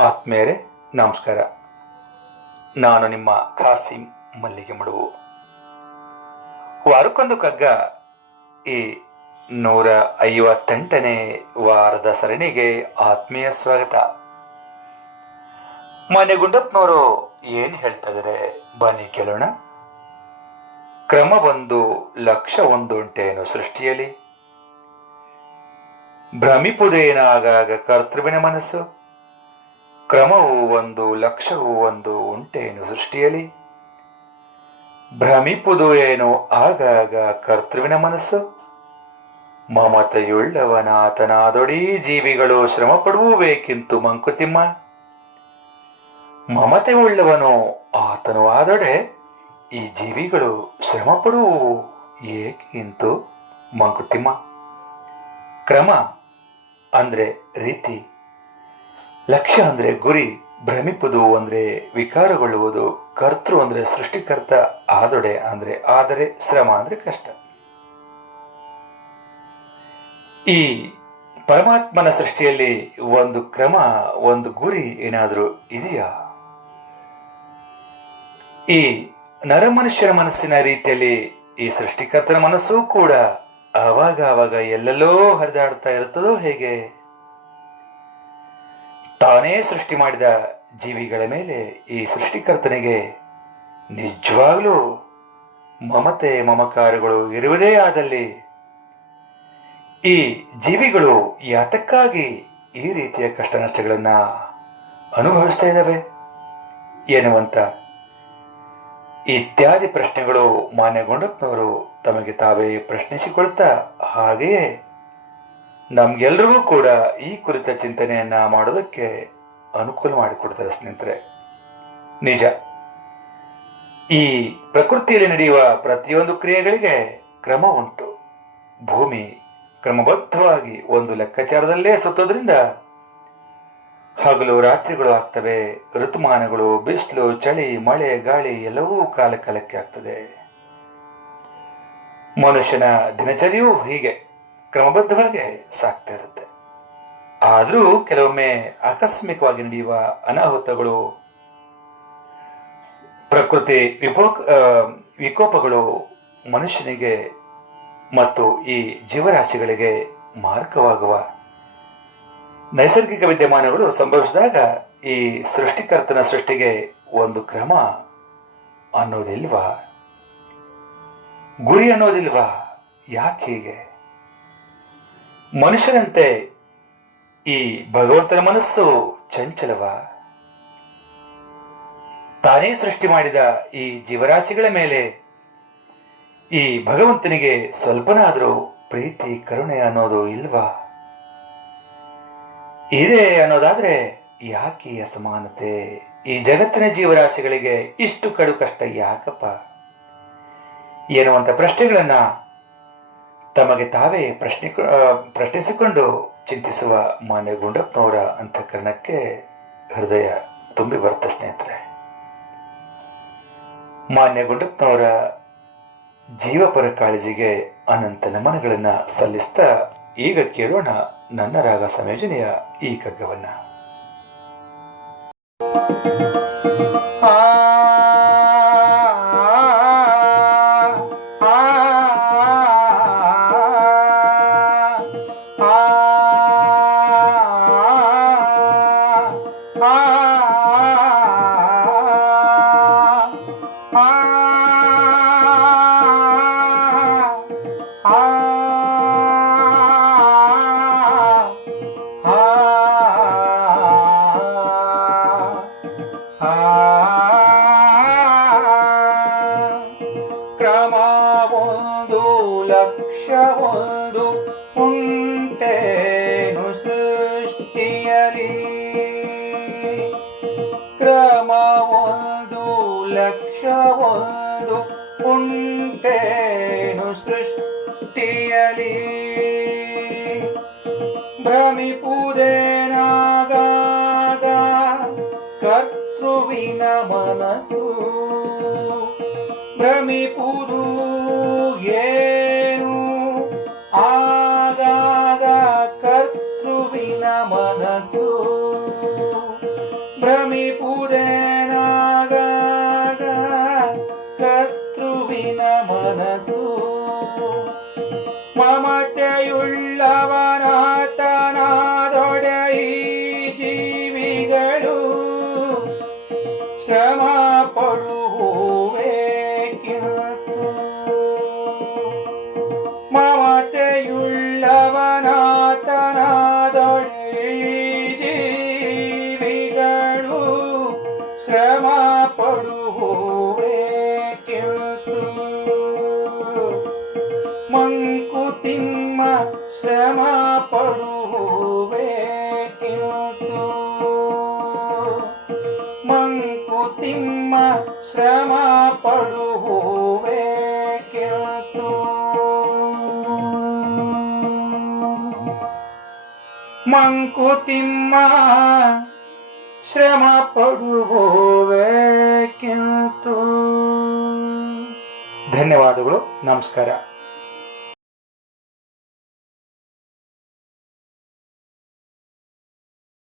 ಆತ್ಮೇರೆ ನಮಸ್ಕಾರ. ನಾನು ನಿಮ್ಮ ಖಾಸಿಂ ಮಲ್ಲಿಗೆ ಮಡುವು ವಾರಕ್ಕೊಂದು ಕಗ್ಗ ಈ ನೂರ ಐವತ್ತೆಂಟನೇ ವಾರದ ಸರಣಿಗೆ ಆತ್ಮೀಯ ಸ್ವಾಗತ. ಮನೆ ಗುಂಡಪ್ಪನವರು ಏನು ಹೇಳ್ತಾ ಇದ್ದಾರೆ ಬನ್ನಿ ಕೇಳೋಣ. ಕ್ರಮ ಒಂದು, ಲಕ್ಷ ಒಂದುಂಟೇನು ಸೃಷ್ಟಿಯಲ್ಲಿ. ಭ್ರಮಿಪುದೇನಾಗಾಗ ಕರ್ತೃವಿನ ಮನಸ್ಸು. ಕ್ರಮವು ಒಂದು, ಲಕ್ಷವು ಒಂದು ಉಂಟೇನು ಸೃಷ್ಟಿಯಲ್ಲಿ? ಭ್ರಮಿಪುದು ಏನು ಆಗಾಗ ಕರ್ತೃವಿನ ಮನಸ್ಸು? ಮಮತೆಯುಳ್ಳವನಾತನಾದೊಡೀ ಜೀವಿಗಳು ಶ್ರಮ ಪಡುವುವೇಕಿಂತು ಮಂಕುತಿಮ್ಮ. ಮಮತೆ ಉಳ್ಳವನು ಆತನು ಆದೊಡೆ ಈ ಜೀವಿಗಳು ಶ್ರಮ ಪಡುವು ಏಕಿಂತು ಮಂಕುತಿಮ್ಮ. ಕ್ರಮ ಅಂದ್ರೆ ರೀತಿ. ಲಕ್ಷ್ಯ ಅಂದ್ರೆ ಗುರಿ ಭ್ರಮಿಪುದು ಅಂದ್ರೆ ವಿಕಾರಗೊಳ್ಳುವುದು, ಕರ್ತೃ ಅಂದ್ರೆ ಸೃಷ್ಟಿಕರ್ತ, ಆದೊಡೆ ಅಂದ್ರೆ ಆದರೆ ಶ್ರಮ ಅಂದ್ರೆ ಕಷ್ಟ. ಈ ಪರಮಾತ್ಮನ ಸೃಷ್ಟಿಯಲ್ಲಿ ಒಂದು ಕ್ರಮ, ಒಂದು ಗುರಿ ಏನಾದರೂ ಇದೆಯಾ? ಈ ನರಮನುಷ್ಯರ ಮನಸ್ಸಿನ ರೀತಿಯಲ್ಲಿ ಈ ಸೃಷ್ಟಿಕರ್ತನ ಮನಸ್ಸು ಕೂಡ ಆವಾಗ ಆವಾಗ ಎಲ್ಲೆಲ್ಲೋ ಹರಿದಾಡ್ತಾ ಇರುತ್ತದೋ ಹೇಗೆ? ತಾನೇ ಸೃಷ್ಟಿ ಮಾಡಿದ ಜೀವಿಗಳ ಮೇಲೆ ಈ ಸೃಷ್ಟಿಕರ್ತನಿಗೆ ನಿಜವಾಗ್ಲೂ ಮಮತೆ ಮಮಕಾರಗಳು ಇರುವುದೇ ಆದಲ್ಲಿ ಈ ಜೀವಿಗಳು ಯಾತಕ್ಕಾಗಿ ಈ ರೀತಿಯ ಕಷ್ಟ ನಷ್ಟಗಳನ್ನು ಅನುಭವಿಸ್ತಾ ಇದ್ದಾವೆ? ಎನ್ನುವಂತ ಇತ್ಯಾದಿ ಪ್ರಶ್ನೆಗಳು ಮಾನ್ಯಗೊಂಡಪ್ಪನವರು ತಮಗೆ ತಾವೇ ಪ್ರಶ್ನಿಸಿಕೊಳ್ತಾ ಹಾಗೆಯೇ ನಮ್ಗೆಲ್ರಿಗೂ ಕೂಡ ಈ ಕುರಿತ ಚಿಂತನೆಯನ್ನ ಮಾಡೋದಕ್ಕೆ ಅನುಕೂಲ ಮಾಡಿಕೊಡ್ತಾರೆ ಸ್ನೇಹಿತರೆ. ನಿಜ. ಈ ಪ್ರಕೃತಿಯಲ್ಲಿ ನಡೆಯುವ ಪ್ರತಿಯೊಂದು ಕ್ರಿಯೆಗಳಿಗೆ ಕ್ರಮ ಉಂಟು. ಭೂಮಿ ಕ್ರಮಬದ್ಧವಾಗಿ ಒಂದು ಲೆಕ್ಕಾಚಾರದಲ್ಲೇ ಸುತ್ತೋದ್ರಿಂದ ಹಗಲು ರಾತ್ರಿಗಳು ಆಗ್ತವೆ, ಋತುಮಾನಗಳು, ಬಿಸಿಲು, ಚಳಿ, ಮಳೆ, ಗಾಳಿ ಎಲ್ಲವೂ ಕಾಲ ಕಾಲಕ್ಕೆ ಆಗ್ತದೆ. ಮನುಷ್ಯನ ದಿನಚರಿಯೂ ಹೀಗೆ. ಕ್ರಮಬದ್ಧವಾಗಿ ಸಾಕ್ತಾ ಇರುತ್ತೆ. ಆದರೂ ಕೆಲವೊಮ್ಮೆ ಆಕಸ್ಮಿಕವಾಗಿ ನಡೆಯುವ ಅನಾಹುತಗಳು, ಪ್ರಕೃತಿ ವಿಪೋ ವಿಕೋಪಗಳು ಮನುಷ್ಯನಿಗೆ ಮತ್ತು ಈ ಜೀವರಾಶಿಗಳಿಗೆ ಮಾರ್ಗವಾಗುವ ನೈಸರ್ಗಿಕ ವಿದ್ಯಮಾನಗಳು ಸಂಭವಿಸಿದಾಗ ಈ ಸೃಷ್ಟಿಕರ್ತನ ಸೃಷ್ಟಿಗೆ ಒಂದು ಕ್ರಮ ಅನ್ನೋದಿಲ್ವಾ? ಗುರಿ ಅನ್ನೋದಿಲ್ವಾ? ಯಾಕೆ ಹೀಗೆ? ಮನುಷ್ಯನಂತೆ ಈ ಭಗವಂತನ ಮನಸ್ಸು ಚಂಚಲವ? ತಾನೇ ಸೃಷ್ಟಿ ಮಾಡಿದ ಈ ಜೀವರಾಶಿಗಳ ಮೇಲೆ ಈ ಭಗವಂತನಿಗೆ ಸ್ವಲ್ಪನಾದರೂ ಪ್ರೀತಿ, ಕರುಣೆ ಅನ್ನೋದು ಇಲ್ವಾ? ಇದೆ ಅನ್ನೋದಾದ್ರೆ ಯಾಕೆ ಅಸಮಾನತೆ? ಈ ಜಗತ್ತಿನ ಜೀವರಾಶಿಗಳಿಗೆ ಇಷ್ಟು ಕಡು ಕಷ್ಟ ಯಾಕಪ್ಪ? ಅಂತ ಪ್ರಶ್ನೆಗಳನ್ನ ತಮಗೆ ತಾವೇ ಪ್ರಶ್ನೆ ಪ್ರಶ್ನಿಸಿಕೊಂಡು ಚಿಂತಿಸುವ ಮಾನ್ಯ ಗುಂಡಪ್ಪನವರ ಅಂತಃಕರಣಕ್ಕೆ ಹೃದಯ ತುಂಬಿ ಬರುತ್ತೆ ಸ್ನೇಹಿತರೆ. ಮಾನ್ಯ ಗುಂಡಪ್ಪನವರ ಜೀವಪರ ಕಾಳಜಿಗೆ ಅನಂತ ನಮನಗಳನ್ನ ಸಲ್ಲಿಸ್ತಾ ಈಗ ಕೇಳೋಣ ನನ್ನ ರಾಗ ಸಂಯೋಜನೆಯ ಈ ಕಗ್ಗವನ್ನ. ಕ್ರಮ ಒಂದು ಲಕ್ಷ ಒಂದು ಉಂಟೇನು ಸೃಷ್ಟಿಯಲಿ. ಕ್ರಮ ಒಂದು ಲಕ್ಷ ಒಂದು ಉಂಟೇನು ಸೃಷ್ಟಿಯಲಿ? ಭ್ರಮಿಪುದೇನಾಗಾಗ ಕರ್ತೃವಿನ ಮನಸ್ಸು. ಭ್ರಮಿಪುದು ಏನು? ಆಗಾಗ ಕರ್ತೃವಿನ ಮನಸ್ಸು. ಕರ್ತೃವಿನ ಮನಸ್ಸು. ಮಮತೆಯುಳ್ಳವನಾತನಾದೊಡೆ ಈ ಜೀವಿಗಳು ಶ್ರಮ ಪಡುವುವೆ ಮಂಕುತಿಮ್ಮ ಶ್ರಮ ಪಡುವುವೆ ಕಿರುತು ಮಂಕುತಿಮ್ಮ ಶ್ರಮ ಪಡುವುವೆ ಕಿರುತು ಮಂಕುತಿಮ್ಮ ಶ್ರಮ ಕಿರುತು ಧನ್ಯವಾದಗಳು ನಮಸ್ಕಾರ.